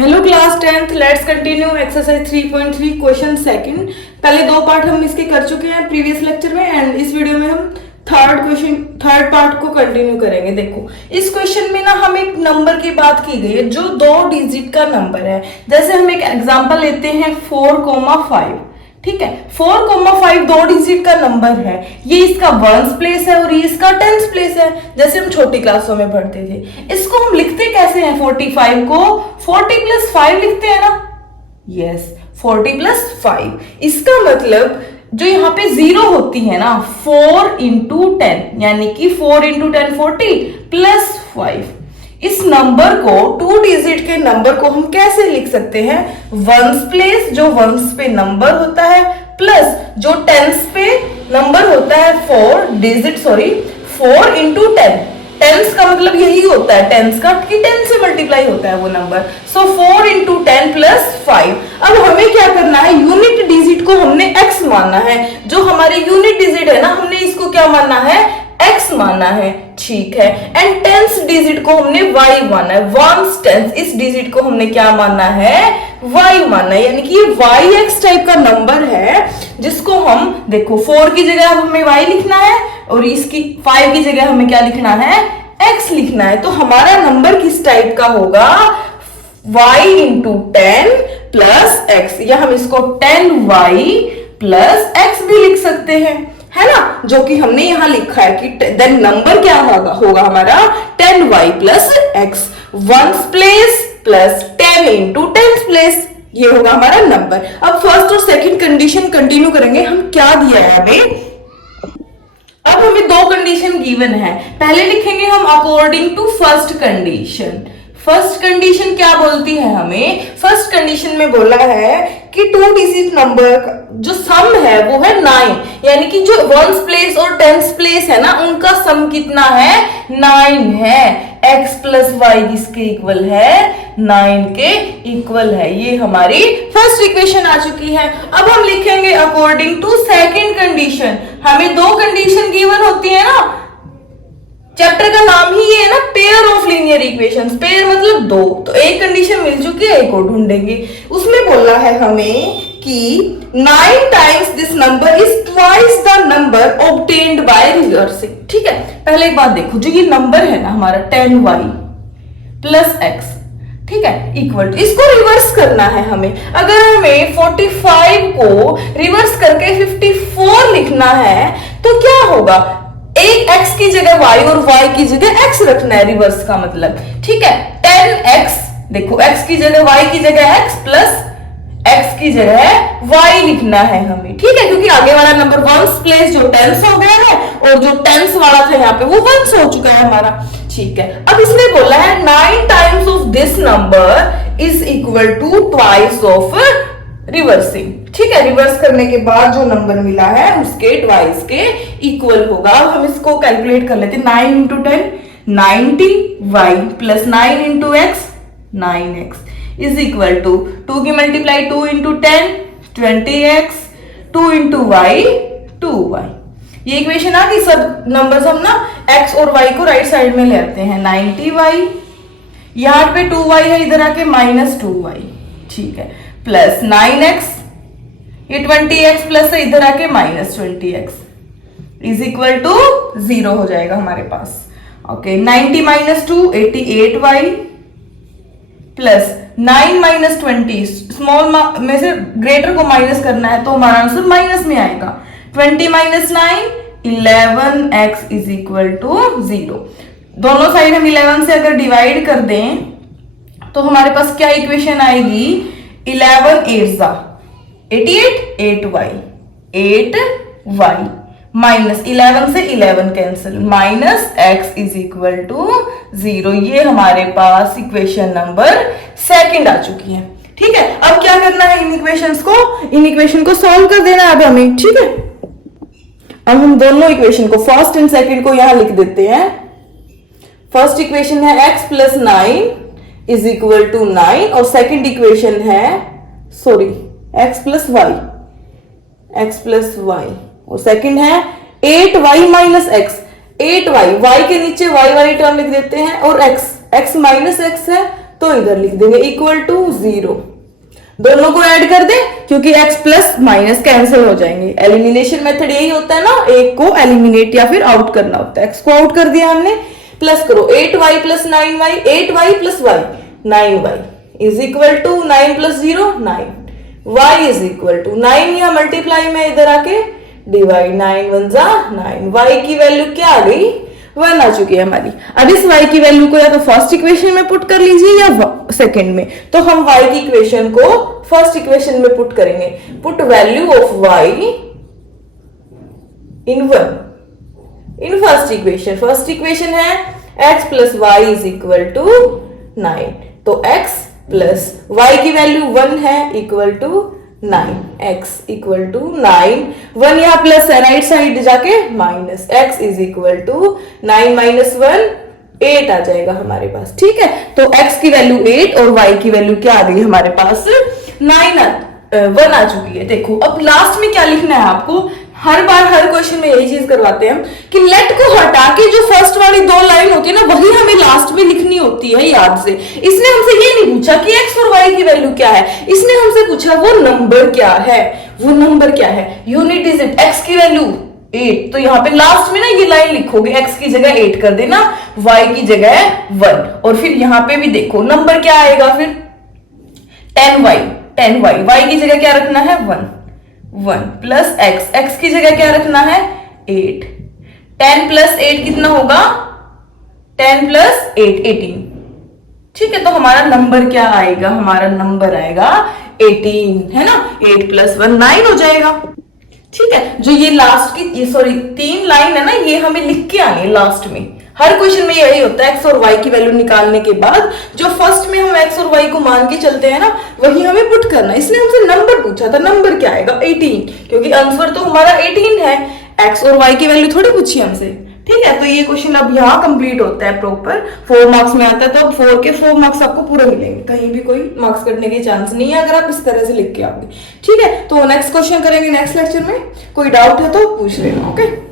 Hello class 10th, let's continue exercise 3.3 question second. पहले दो part हम इसके कर चुके हैं प्रीवियस लेक्चर में एंड इस वीडियो में हम थर्ड पार्ट को कंटिन्यू करेंगे। देखो इस क्वेश्चन में ना हम एक नंबर की बात की गई है जो 2 डिजिट का नंबर है। जैसे हम एक एग्जांपल लेते हैं 4,5, ठीक है। 4,5 2 डिजिट का नंबर है, ये इसका वंस प्लेस है और ये इसका टेंस प्लेस है, जैसे हम छोटी क्लासों में पढ़ते थे। इसको हम लिखते कैसे हैं? 45 को 40 + 5 लिखते हैं ना। यस, 40 + 5। इसका मतलब जो यहाँ पे 0 होती है ना, 4 × 10 यानी कि 4 × 10 40 + 5। इस नंबर को 2 डिजिट के नंबर को हम कैसे लिख सकते हैं? वंस प्लेस, जो वंस पे नंबर होता है, प्लस जो टेंस पे नंबर होता है 4 × 10। टेंस का मतलब यही होता है, टेंस का कि 10 से मल्टीप्लाई होता है वो नंबर। सो 4 × 10 + 5। अब हमें क्या करना है? यूनिट डिजिट को हमने x मानना है। जो हमारे यूनिट डिजिट है ना, हमने इसको क्या मानना है? x माना है, ठीक है। एंड टेंस डिजिट को हमने y माना है। वंस टेंस, इस डिजिट को हमने क्या माना है? y माना है, यानी कि ये yx टाइप का नंबर है जिसको हम देखो 4 की जगह अब हमें y लिखना है और इसकी 5 की जगह हमें क्या लिखना है? x लिखना है। तो हमारा नंबर किस टाइप का होगा? y × 10 + x, या हम इसको 10y + x भी लिख सकते हैं, है ना, जो कि हमने यहां लिखा है कि देन नंबर क्या होगा हमारा? 10y + x, ones place plus 10 × 10 place, ये होगा हमारा नंबर। अब फर्स्ट और सेकंड कंडीशन कंटिन्यू करेंगे। हम क्या दिया है हमें? अब हमें 2 कंडीशन गिवन है। पहले लिखेंगे हम according to first condition. First condition क्या बोलती है हमें? फर्स्ट कंडीशन में बोला है कि 2 डिजिट नंबर का जो सम है वो है 9, यानी कि जो वंस प्लेस और टेंस प्लेस है ना, उनका सम कितना है? 9 है। x + y किसके इक्वल है? 9 के इक्वल है। ये हमारी फर्स्ट इक्वेशन आ चुकी है। अब हम लिखेंगे अकॉर्डिंग टू सेकंड कंडीशन। हमें 2 कंडीशन गिवन होती है ना, चैप्टर का नाम ही ये है ना, pair of linear equations. Pair मतलब 2, तो एक कंडीशन मिल चुकी है, एक और ढूंढेंगे। उसमें बोला है हमें कि 9 times this number is twice the number obtained by reversing, ठीक है। पहले एक बात देखो, जो ये नंबर है ना हमारा 10y + x, ठीक है, इक्वल टू, इसको रिवर्स करना है हमें। अगर हमें 45 को रिवर्स करके 54 लिखना है तो क्या होगा? एक x की जगह y और y की जगह x रखना है, रिवर्स का मतलब, ठीक है। 10x, देखो x की जगह y की जगह x प्लस x की जगह y लिखना है हमें, ठीक है, क्योंकि आगे वाला नंबर वंस प्लेस जो टेंस हो गया है और जो टेंस वाला था यहाँ पे वो वंस हो चुका है हमारा, ठीक है। अब इसने बोला है 9 times of this number is equal to twice of reversing, ठीक है। रिवर्स करने के बाद जो नंबर मिला है उसके ट्वाइस के इक्वल होगा। अब हम इसको कैलकुलेट कर लेते हैं। 9 × 10 90y + 9 × x 9x is equal to 2 की मल्टीप्लाई 2 × 10 20x 2 × y 2y। ये इक्वेशन आ गई। सब नंबर्स हम ना x और y को राइट साइड में ले आते हैं। 90y, यहाँ पे 2y है, इधर आके -2y, ठीक है, प्लस 9x, ये 20x प्लस है, इधर आके -20x इज इक्वल टू 0 हो जाएगा हमारे पास। ओके, 90 - 2 88y प्लस 9 - 20, स्मॉल में से ग्रेटर को माइनस करना है तो हमारा आंसर माइनस में आएगा। 20 - 9 11x इज इक्वल टू 0। दोनों साइड हम 11 से अगर डिवाइड कर दें तो हमारे पास क्या इक्वेशन आएगी? 11 8 88 8y 8y माइनस 11 से 11 cancel -x is equal to 0। ये हमारे पास इक्वेशन नंबर सेकंड आ चुकी है, ठीक है। अब क्या करना है? इन इक्वेशन को सॉल्व कर देना है अब हमें, ठीक है। अब हम दोनों इक्वेशन को, फर्स्ट एंड सेकंड को यहां लिख देते हैं। फर्स्ट इक्वेशन है x + 9 इज इक्वल टू 9 और सेकंड इक्वेशन है x + y और सेकंड है 8y - x 8y, y के नीचे y वाली टर्म लिख देते हैं और x - x है तो इधर लिख देंगे इक्वल टू 0। दोनों को ऐड कर दे क्योंकि x प्लस माइनस कैंसिल हो जाएंगे। एलिमिनेशन मेथड यही होता है ना, एक को एलिमिनेट या फिर आउट करना होता है। x को आउट कर दिया हमने, प्लस करो 8y plus 9y, 8y plus y 9y is equal to 9 plus 0 9, y is equal to 9 या मल्टीप्लाई में इधर आके डिवाइड 9 1 जा 9, y की वैल्यू क्या आ गई 1 आ चुकी है हमारी। अब इस y की वैल्यू को या तो फर्स्ट इक्वेशन में पुट कर लीजिए या सेकंड में। तो हम y की इक्वेशन को फर्स्ट इक्वेशन में पुट करेंगे। Put value of y in 1 in first equation. First equation है x plus y is equal to 9, तो x प्लस y की वैल्यू 1 है equal to 9, x equal to 9, 1 यहां प्लस है राइट साइड जाके minus, x is equal to 9 minus 1 8 आ जाएगा हमारे पास। ठीक है, तो x की वैल्यू 8 और y की वैल्यू क्या आ गई हमारे पास 1 आ चुकी है। देखो अब लास्ट में क्या लिखना है आपको, हर बार हर क्वेश्चन में यही चीज करवाते हैं कि लेट को हटा के जो फर्स्ट वाली 2 लाइन होती है ना वही हमें लास्ट में लिखनी होती है याद से। इसने हमसे ये नहीं पूछा कि x और y की वैल्यू क्या है, इसने हमसे पूछा वो नंबर क्या है, वो नंबर क्या है, यूनिट डिजिट x की वैल्यू 8, तो यहाँ पे लास्ट में ना ये लाइन लिखोगे, x की जगह 8 कर देना, y की जगह 1, और फिर यहाँ पे भी देखो नंबर क्या आएगा फिर 10y, y की जगह क्या रखना है 1 प्लस x की जगह क्या रखना है 8, 10 प्लस 8 कितना होगा 10 प्लस 8 18। ठीक है, तो हमारा नंबर क्या आएगा, हमारा नंबर आएगा 18 है ना, 8 प्लस 1 9 हो जाएगा। ठीक है, जो ये लास्ट की ये सॉरी 3 लाइन है ना ये हमें लिख के आनी है लास्ट में। हर क्वेश्चन में यही होता है, x और y की वैल्यू निकालने के बाद जो फर्स्ट में हम x और y को मान के चलते हैं ना वही हमें पुट करना है। इसने हमसे नंबर पूछा था, नंबर क्या आएगा 18, क्योंकि आंसर तो हमारा 18 है, x और y की वैल्यू थोड़ी पूछी हमसे। ठीक है, तो ये क्वेश्चन अब यहाँ कंप्लीट होता है प्रॉपर, 4 मार्क्स में आता है, तो अब 4 के 4 मार्क्स आपको पूरे मिलेंगे, कहीं भी कोई मार्क्स कटने के चांस नहीं है अगर आप इस तरह से लिख के आओगे। ठीक है, तो नेक्स्ट क्वेश्चन करेंगे नेक्स्ट लेक्चर में, कोई डाउट है तो पूछ लेना। ओके।